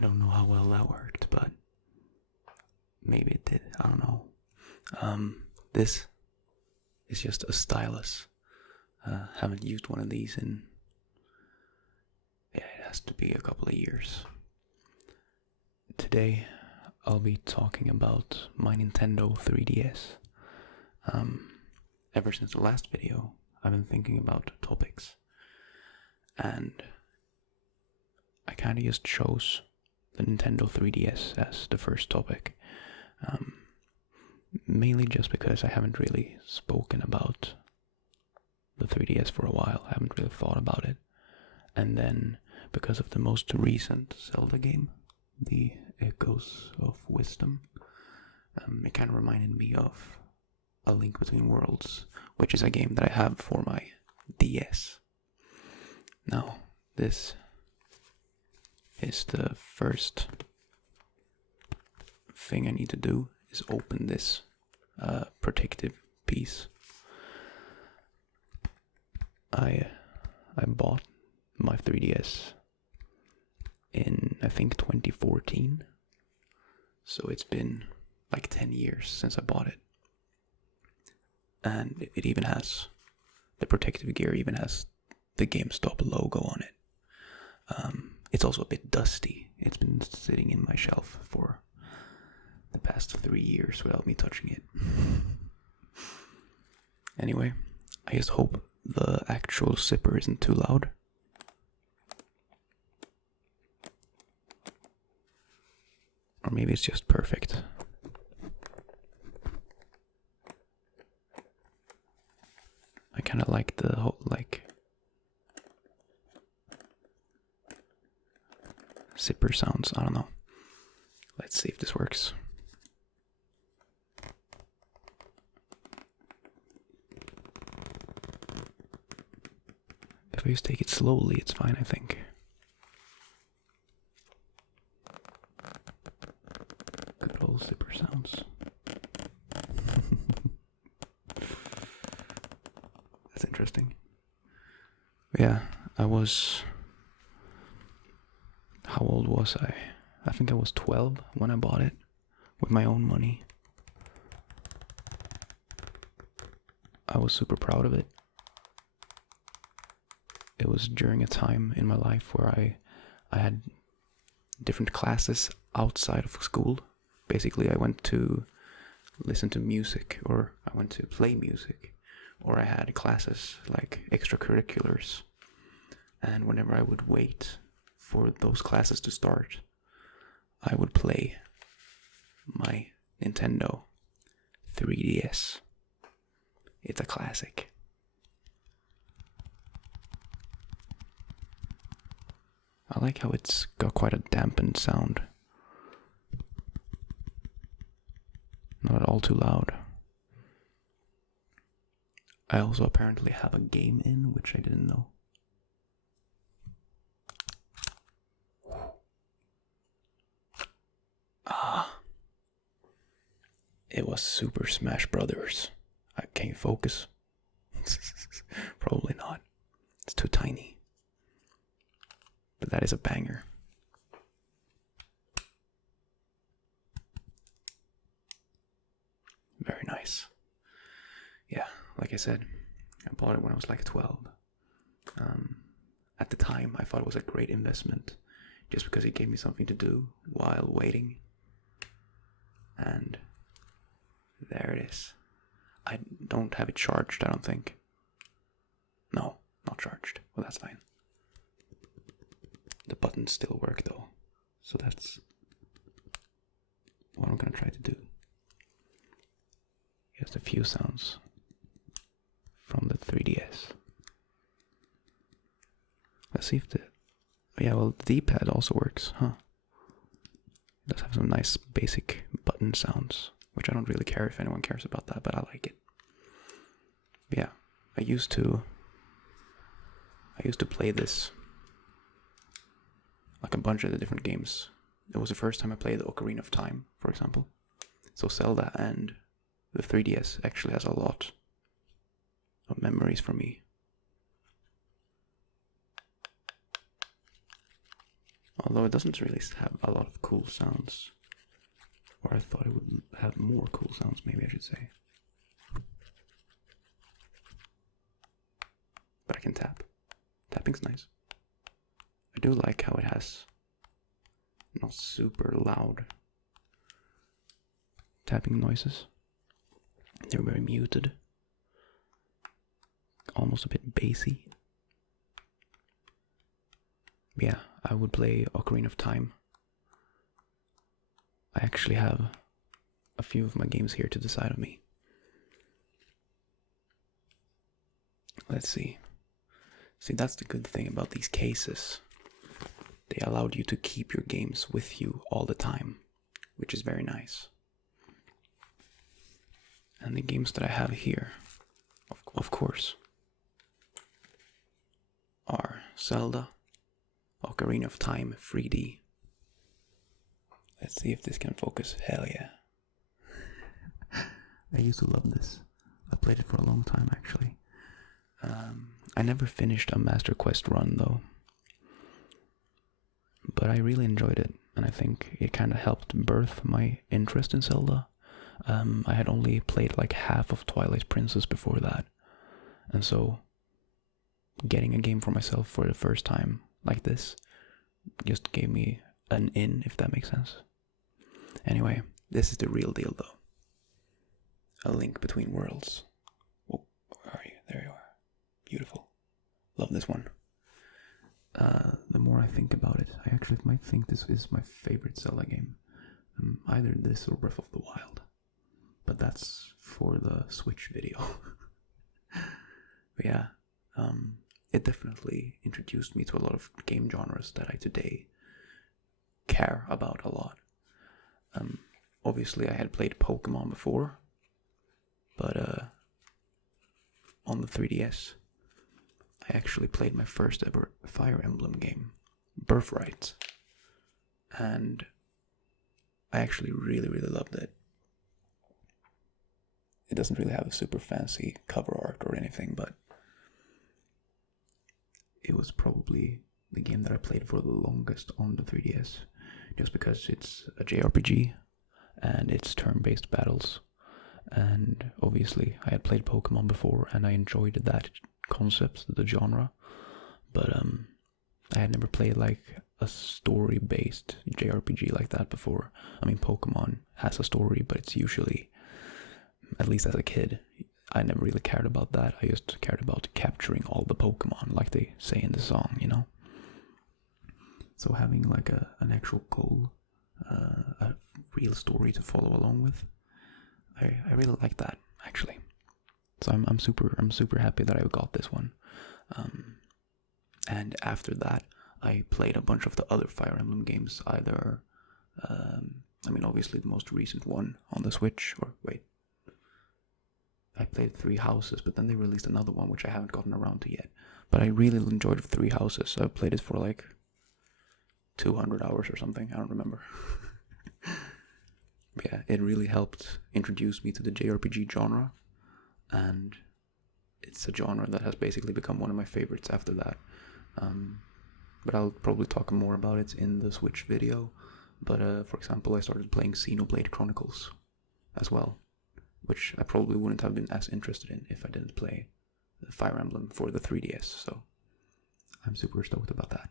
I don't know how well that worked, but maybe it did. I don't know. This is just a stylus. Haven't used one of these in, yeah, it has to be a couple of years. Today, I'll be talking about my Nintendo 3DS. Ever since the last video, I've been thinking about topics, and I kind of just chose the Nintendo 3DS as the first topic. Mainly just because I haven't really spoken about the 3DS for a while. I haven't really thought about it. And then because of the most recent Zelda game, The Echoes of Wisdom, it kind of reminded me of A Link Between Worlds, which is a game that I have for my DS. Now, this is the first thing I need to do, is open this protective piece. I bought my 3DS in, I think, 2014. So it's been like 10 years since I bought it. And it even has, the protective gear even has the GameStop logo on it. It's also a bit dusty. It's been sitting in my shelf for the past 3 years without me touching it. Anyway, I just hope the actual zipper isn't too loud. Or maybe it's just perfect. I kind of like the whole, zipper sounds. I don't know. Let's see if this works. If I just take it slowly, it's fine, I think. Good old zipper sounds. That's interesting. Yeah, how old was I? I think I was 12 when I bought it with my own money. I was super proud of it. It was during a time in my life where I had different classes outside of school. Basically, I went to listen to music, or I went to play music, or I had classes like extracurriculars. And whenever I would wait for those classes to start, I would play my Nintendo 3DS. It's a classic. I like how it's got quite a dampened sound. Not at all too loud. I also apparently have a game in, which I didn't know. It was Super Smash Brothers. Can you focus? Probably not. It's too tiny. But that is a banger. Very nice. Yeah, like I said, I bought it when I was like 12. At the time, I thought it was a great investment, just because it gave me something to do while waiting. And there it is. I don't have it charged, I don't think. No, not charged. Well, that's fine. The buttons still work though, so that's what I'm gonna try to do. Just a few sounds from the 3DS. Let's see if yeah, well, the D-pad also works, huh? It does have some nice basic button sounds, which I don't really care if anyone cares about that, but I like it. But yeah, I used to play this, like a bunch of the different games. It was the first time I played Ocarina of Time, for example. So Zelda and the 3DS actually has a lot of memories for me. Although it doesn't really have a lot of cool sounds. Or I thought it would have more cool sounds, maybe I should say. But I can tap. Tapping's nice. I do like how it has not super loud tapping noises. They're very muted. Almost a bit bassy. Yeah, I would play Ocarina of Time. I actually have a few of my games here to the side of me. Let's see. See, that's the good thing about these cases. They allowed you to keep your games with you all the time, which is very nice. And the games that I have here, of course, are Zelda, Ocarina of Time 3D. Let's see if this can focus. Hell yeah. I used to love this. I played it for a long time, actually. I never finished a Master Quest run, though. But I really enjoyed it, and I think it kind of helped birth my interest in Zelda. I had only played like half of Twilight Princess before that. And so, getting a game for myself for the first time like this just gave me an in, if that makes sense. Anyway, this is the real deal, though. A Link Between Worlds. Oh, where are you? There you are. Beautiful. Love this one. The more I think about it, I actually might think this is my favorite Zelda game. Either this or Breath of the Wild. But that's for the Switch video. But yeah, it definitely introduced me to a lot of game genres that I today care about a lot. Obviously I had played Pokemon before, but on the 3DS, I actually played my first ever Fire Emblem game, Birthright, and I actually really loved it. It doesn't really have a super fancy cover art or anything, but it was probably the game that I played for the longest on the 3DS, just because it's a JRPG and it's turn-based battles. And obviously I had played Pokemon before and I enjoyed that concept, the genre, but I had never played like a story-based JRPG like that before. I mean, Pokemon has a story, but it's usually, at least as a kid, I never really cared about that. I just cared about capturing all the Pokemon, like they say in the song, you know? So having like an actual goal, a real story to follow along with, I really like that, actually. So I'm super happy that I got this one. And after that, I played a bunch of the other Fire Emblem games, either, I mean, obviously the most recent one on the Switch, or wait, I played Three Houses, but then they released another one, which I haven't gotten around to yet. But I really enjoyed Three Houses. I played it for like 200 hours or something, I don't remember. But yeah, it really helped introduce me to the JRPG genre, and it's a genre that has basically become one of my favorites after that. But I'll probably talk more about it in the Switch video. But for example, I started playing Xenoblade Chronicles as well, which I probably wouldn't have been as interested in if I didn't play the Fire Emblem for the 3DS, so I'm super stoked about that.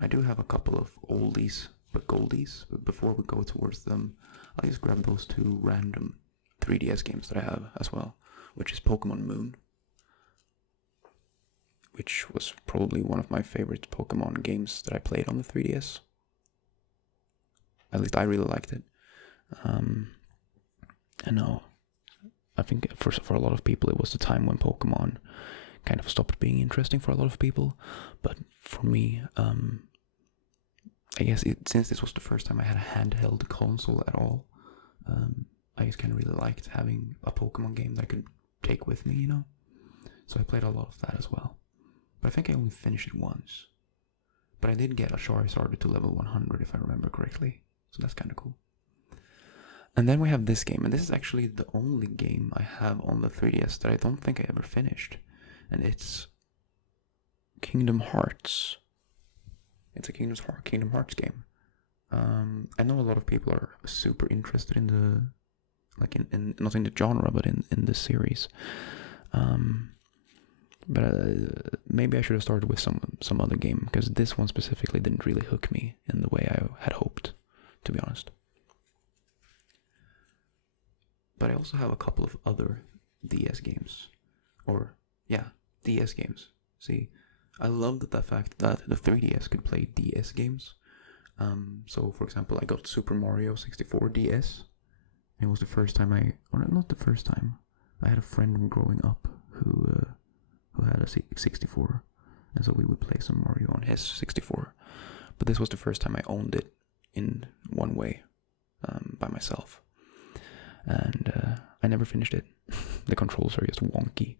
I do have a couple of oldies but goldies, but before we go towards them, I'll just grab those two random 3DS games that I have as well, which is Pokemon Moon, which was probably one of my favorite Pokemon games that I played on the 3DS. At least I really liked it. I know, I think for a lot of people it was the time when Pokemon kind of stopped being interesting for a lot of people, but for me, I guess since this was the first time I had a handheld console at all, I just kind of really liked having a Pokemon game that I could take with me, you know? So I played a lot of that as well. But I think I only finished it once. But I did get a Charizard to level 100 if I remember correctly, so that's kind of cool. And then we have this game, and this is actually the only game I have on the 3DS that I don't think I ever finished. And it's Kingdom Hearts. It's a Kingdom Hearts game. I know a lot of people are super interested in the, like in not in the genre, but in the series. But maybe I should have started with some other game, because this one specifically didn't really hook me in the way I had hoped, to be honest. But I also have a couple of other DS games, or yeah, DS games. See, I loved the fact that the 3DS could play DS games. So for example, I got Super Mario 64 DS. It was the first time or not the first time. I had a friend growing up who had a 64, and so we would play some Mario on his 64. But this was the first time I owned it in one way, by myself, and I never finished it. The controls are just wonky.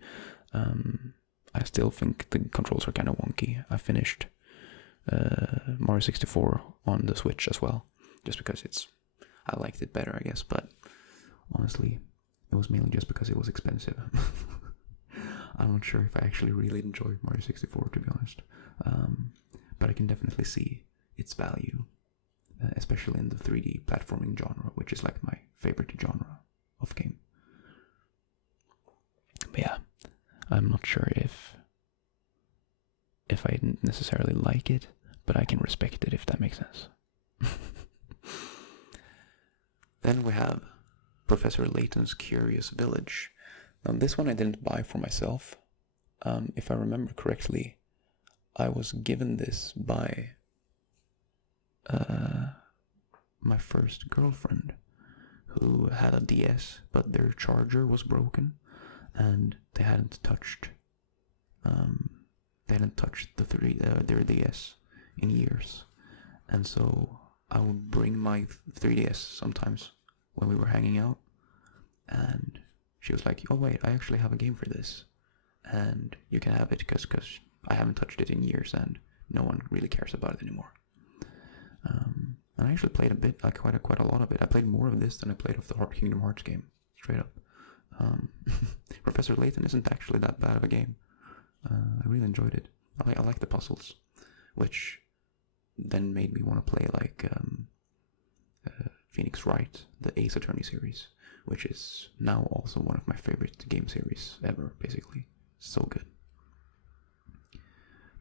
I still think the controls are kind of wonky. I finished Mario 64 on the Switch as well, just because I liked it better, I guess, but honestly, it was mainly just because it was expensive. I'm not sure if I actually really enjoyed Mario 64, to be honest, but I can definitely see its value, especially in the 3D platforming genre, which is like my favorite genre of game. But yeah, I'm not sure if I didn't necessarily like it, but I can respect it, if that makes sense. Then we have Professor Layton's Curious Village. Now, this one I didn't buy for myself. If I remember correctly, I was given this by my first girlfriend, who had a DS, but their charger was broken, and they hadn't touched their DS in years. And so I would bring my 3DS sometimes when we were hanging out, and she was like, oh wait, I actually have a game for this, and you can have it because I haven't touched it in years and no one really cares about it anymore. And I actually played a bit, quite a lot of it. I played more of this than I played of the Kingdom Hearts game, straight up. Professor Layton isn't actually that bad of a game. I really enjoyed it. I like the puzzles, which then made me want to play like Phoenix Wright, the Ace Attorney series, which is now also one of my favorite game series ever, basically. So good.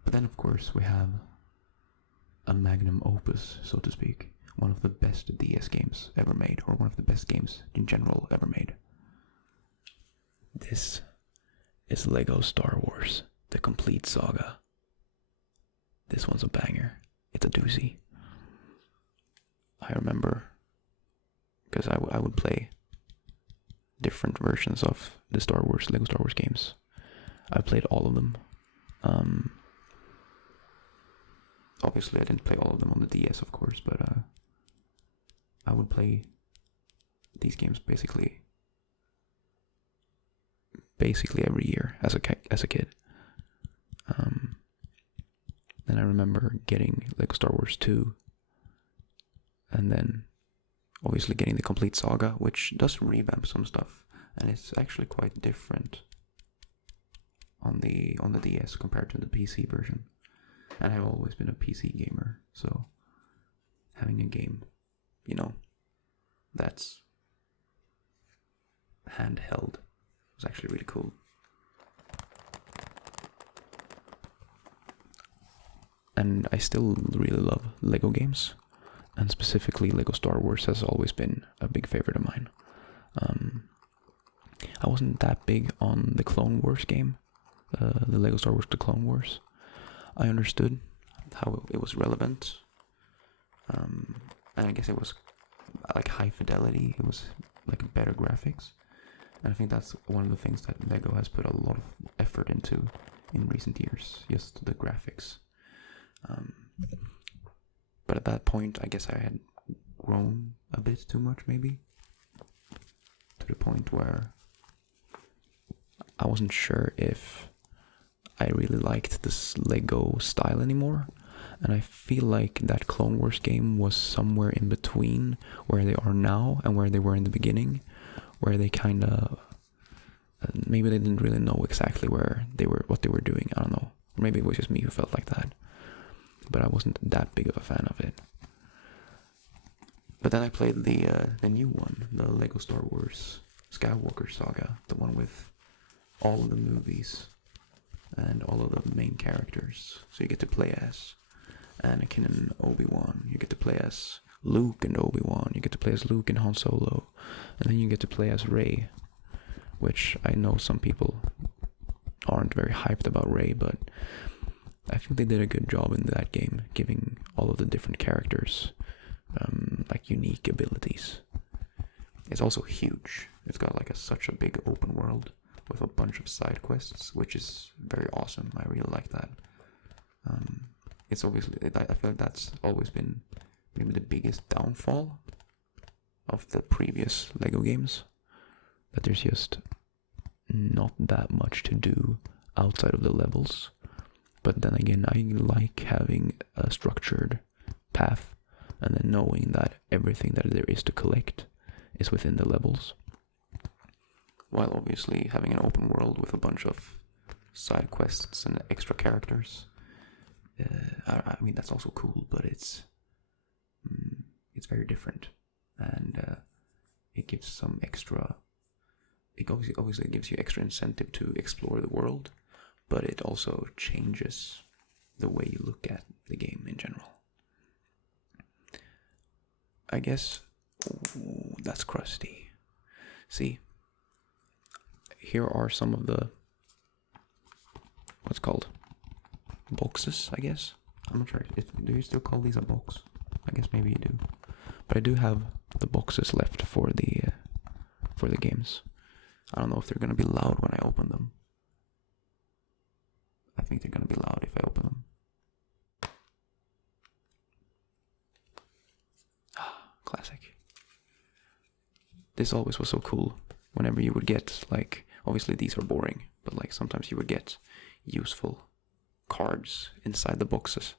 But then, of course, we have a magnum opus, so to speak. One of the best DS games ever made, or one of the best games in general ever made. This is Lego Star Wars, The Complete Saga. This one's a banger. It's a doozy. I remember, because I would play different versions of the Lego Star Wars games. I played all of them. Obviously, I didn't play all of them on the DS, of course, but I would play these games basically every year as a kid. Then I remember getting Lego Star Wars 2, and then obviously getting the Complete Saga, which does revamp some stuff, and it's actually quite different on the DS compared to the PC version. And I've always been a PC gamer, so having a game, that's handheld was actually really cool. And I still really love Lego games, and specifically Lego Star Wars has always been a big favorite of mine. I wasn't that big on the Clone Wars game, the Lego Star Wars The Clone Wars. I understood how it was relevant, and I guess it was like high fidelity, it was like better graphics, and I think that's one of the things that Lego has put a lot of effort into in recent years, just the graphics. But at that point, I guess I had grown a bit too much, maybe, to the point where I wasn't sure if I really liked this Lego style anymore. And I feel like that Clone Wars game was somewhere in between where they are now and where they were in the beginning, where they kind of maybe they didn't really know exactly what they were doing. I don't know. Maybe it was just me who felt like that. but I wasn't that big of a fan of it. But then I played the new one, the Lego Star Wars Skywalker Saga, the one with all of the movies and all of the main characters. So you get to play as Anakin and Obi-Wan. You get to play as Luke and Obi-Wan. You get to play as Luke and Han Solo. And then you get to play as Rey, which I know some people aren't very hyped about Rey, but I think they did a good job in that game, giving all of the different characters like unique abilities. It's also huge. It's got like such a big open world with a bunch of side quests, which is very awesome. I really like that. It's obviously, I feel like that's always been maybe the biggest downfall of the previous Lego games, that there's just not that much to do outside of the levels. But then again, I like having a structured path and then knowing that everything that there is to collect is within the levels, while obviously having an open world with a bunch of side quests and extra characters. I mean, that's also cool, but it's very different, and it gives some extra. It obviously gives you extra incentive to explore the world, but it also changes the way you look at the game in general. I guess. Ooh, that's crusty. See, here are some of the what's called boxes, I guess. I'm not sure. Do you still call these a box? I guess maybe you do. But I do have the boxes left for the games. I don't know if they're gonna be loud when I open them. I think they're gonna be loud if I open them. Classic. This always was so cool. Whenever you would get, like, obviously these are boring, but like sometimes you would get useful cards inside the boxes.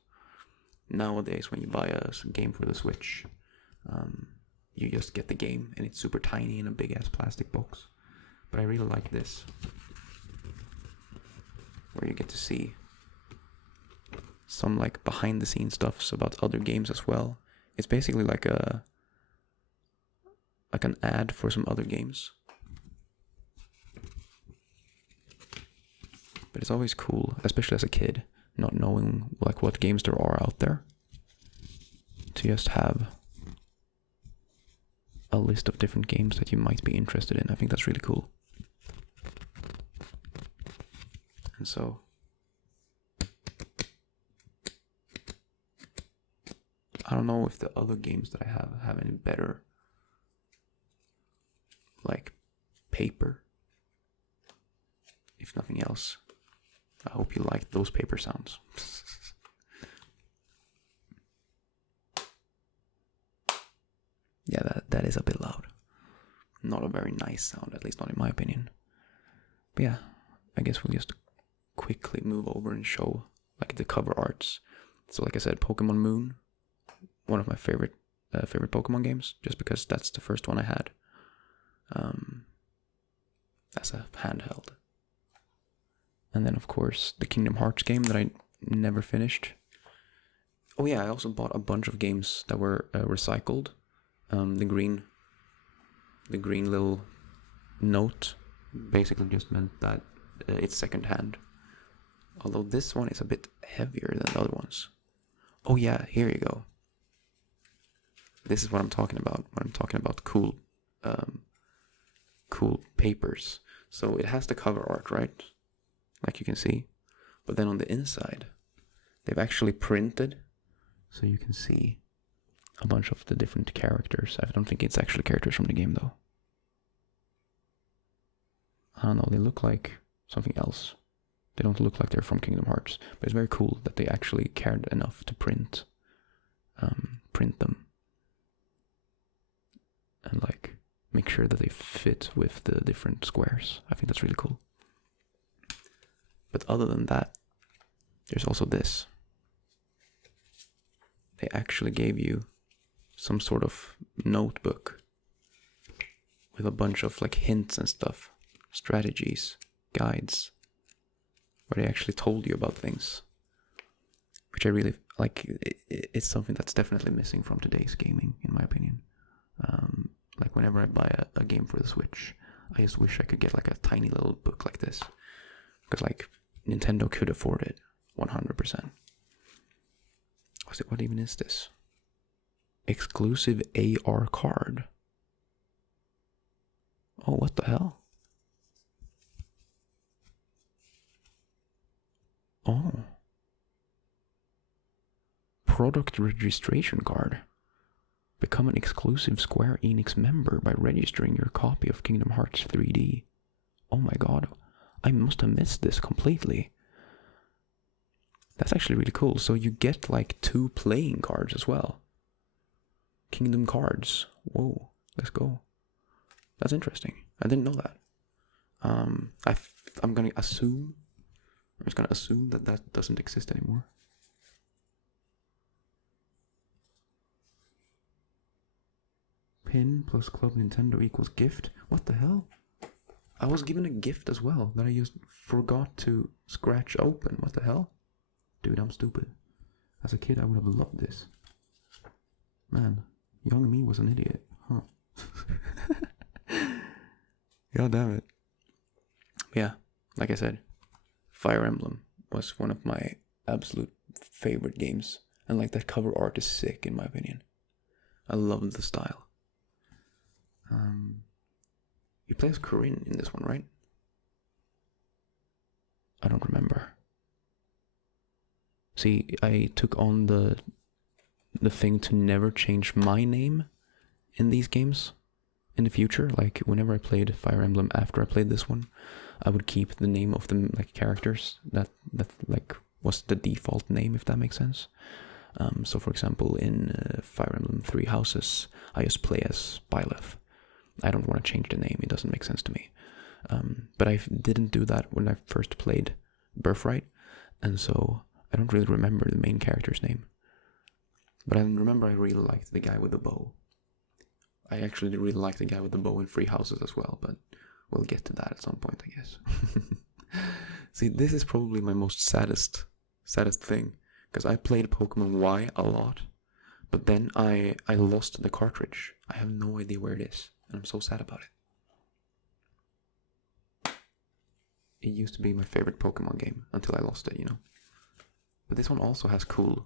Nowadays, when you buy a game for the Switch, you just get the game and it's super tiny in a big ass plastic box. But I really like this, where you get to see some like behind the scenes stuffs about other games as well. It's basically like an ad for some other games. But it's always cool, especially as a kid, not knowing like what games there are out there, to just have a list of different games that you might be interested in. I think that's really cool. And so I don't know if the other games that I have any better like paper. If nothing else, I hope you like those paper sounds. Yeah, that is a bit loud. Not a very nice sound, at least not in my opinion. But yeah, I guess we'll just quickly move over and show like the cover arts. So like I said, Pokemon Moon, one of my favorite Pokemon games, just because that's the first one I had. As a handheld. And then of course the Kingdom Hearts game that I never finished. Oh yeah, I also bought a bunch of games that were recycled. The green little note basically just meant that it's secondhand. Although this one is a bit heavier than the other ones. Oh yeah, here you go. This is what I'm talking about when I'm talking about cool papers. So it has the cover art, right? Like you can see. But then on the inside, they've actually printed, so you can see a bunch of the different characters. I don't think it's actually characters from the game though. I don't know, they look like something else. They don't look like they're from Kingdom Hearts. But it's very cool that they actually cared enough to print them. And like make sure that they fit with the different squares. I think that's really cool. But other than that, there's also this. They actually gave you some sort of notebook with a bunch of like hints and stuff, strategies, guides, where they actually told you about things, which I really like it's something that's definitely missing from today's gaming, in my opinion. Like whenever I buy a game for the Switch, I just wish I could get like a tiny little book like this, because like Nintendo could afford it 100%. What even is this? Exclusive AR card. Oh, what the hell? Oh. Product registration card. Become an exclusive Square Enix member by registering your copy of Kingdom Hearts 3D. Oh my god, I must have missed this completely. That's actually really cool. So you get like 2 playing cards as well. Kingdom cards. Whoa, let's go. That's interesting. I didn't know that. I'm just gonna assume that that doesn't exist anymore. Pin plus Club Nintendo equals gift. What the hell? I was given a gift as well that I just forgot to scratch open. What the hell? Dude, I'm stupid. As a kid, I would have loved this. Man, young me was an idiot. Huh. God damn it. Yeah, like I said, Fire Emblem was one of my absolute favorite games. And like that cover art is sick in my opinion. I love the style. You play as Corinne in this one, right? I don't remember. See, I took on the thing to never change my name in these games in the future. Like whenever I played Fire Emblem after I played this one, I would keep the name of the like characters that like was the default name, if that makes sense. So for example, in Fire Emblem Three Houses, I just play as Byleth. I don't want to change the name, it doesn't make sense to me. But I didn't do that when I first played Birthright, and so I don't really remember the main character's name. But I remember I really liked the guy with the bow. I actually really liked the guy with the bow in Three Houses as well, but we'll get to that at some point, I guess. See, this is probably my most saddest thing, because I played Pokemon Y a lot, but then I lost the cartridge. I have no idea where it is, and I'm so sad about it. It used to be my favorite Pokemon game until I lost it, you know. But this one also has cool.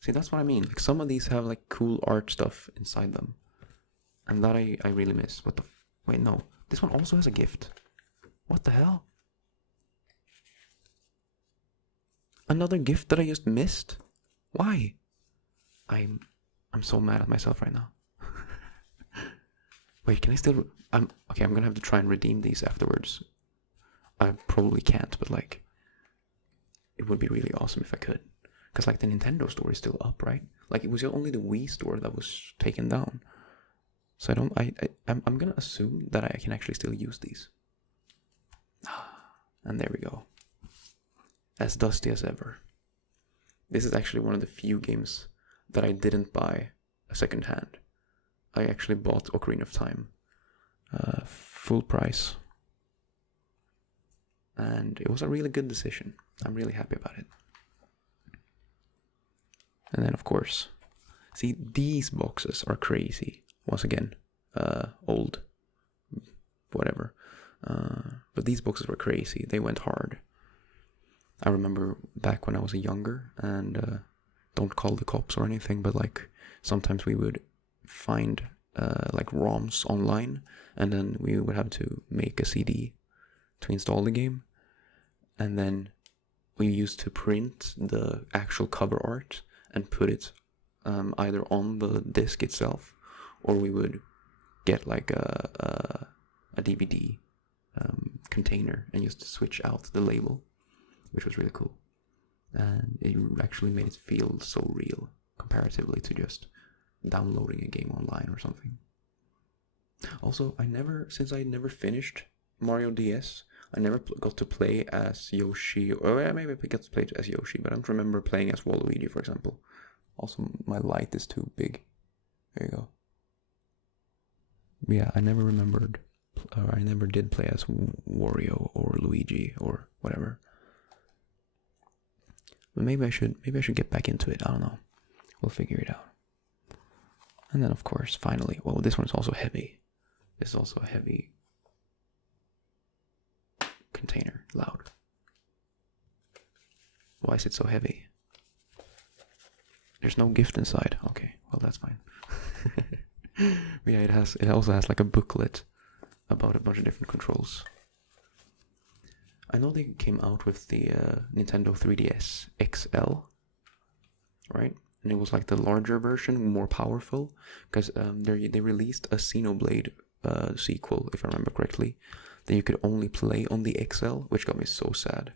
See, that's what I mean. Like some of these have like cool art stuff inside them, and that I really miss. What the? Wait, no. This one also has a gift. What the hell? Another gift that I just missed? Why? I'm so mad at myself right now. Wait, can I still? Okay. I'm gonna have to try and redeem these afterwards. I probably can't, but like, it would be really awesome if I could. Because like the Nintendo store is still up, right? Like it was only the Wii store that was taken down. So I'm gonna assume that I can actually still use these. And there we go. As dusty as ever. This is actually one of the few games that I didn't buy a second hand. I actually bought Ocarina of Time. Full price. And it was a really good decision. I'm really happy about it. And then of course, see, these boxes are crazy. Once again, old, whatever. But these boxes were crazy. They went hard. I remember back when I was younger, and don't call the cops or anything, but like sometimes we would find like ROMs online, and then we would have to make a CD to install the game, and then we used to print the actual cover art and put it either on the disc itself, or we would get like a DVD container and just switch out the label, which was really cool. And it actually made it feel so real comparatively to just downloading a game online or something. Also, since I never finished Mario DS, I never got to play as Yoshi, or maybe I got to play as Yoshi, but I don't remember playing as Waluigi, for example. Also, my light is too big. There you go. Yeah, I never did play as Wario or Luigi or whatever. But maybe I should get back into it. I don't know. We'll figure it out. And then of course, finally, well, this one's also heavy. This is also a heavy container. Loud. Why is it so heavy? There's no gift inside. Okay, well that's fine. Yeah, it also has like a booklet about a bunch of different controls. I know they came out with the Nintendo 3DS XL, right? And it was like the larger version, more powerful, because they released a Xenoblade sequel, if I remember correctly, that you could only play on the XL, which got me so sad,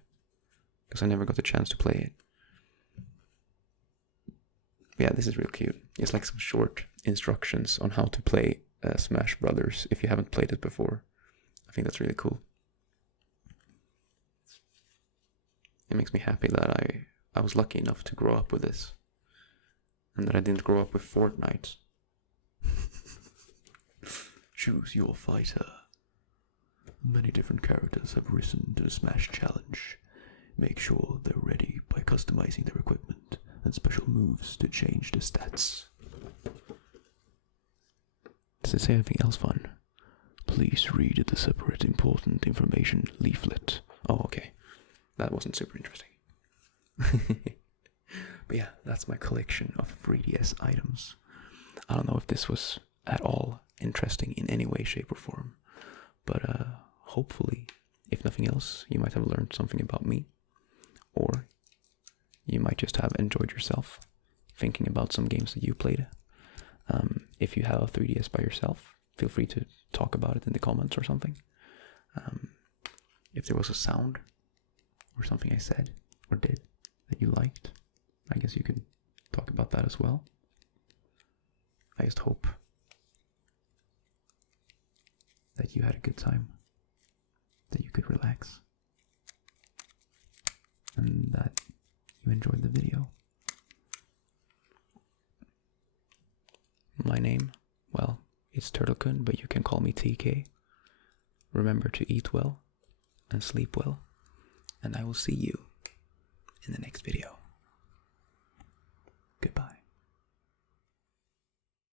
because I never got the chance to play it. Yeah, this is real cute. It's like some short instructions on how to play Smash Brothers if you haven't played it before. I think that's really cool. It makes me happy that I was lucky enough to grow up with this, and that I didn't grow up with Fortnite. Choose your fighter. Many different characters have risen to the Smash Challenge. Make sure they're ready by customizing their equipment and special moves to change the stats. Does it say anything else fun? Please read the separate important information leaflet. Oh, okay. That wasn't super interesting. But yeah, that's my collection of 3DS items. I don't know if this was at all interesting in any way, shape, or form. But hopefully, if nothing else, you might have learned something about me. Or you might just have enjoyed yourself thinking about some games that you played. If you have a 3DS by yourself, feel free to talk about it in the comments or something. If there was a sound or something I said or did that you liked, I guess you could talk about that as well. I just hope that you had a good time, that you could relax, and that you enjoyed the video. My name, well, it's Turtlekun, but you can call me TK. Remember to eat well and sleep well, and I will see you in the next video. Goodbye.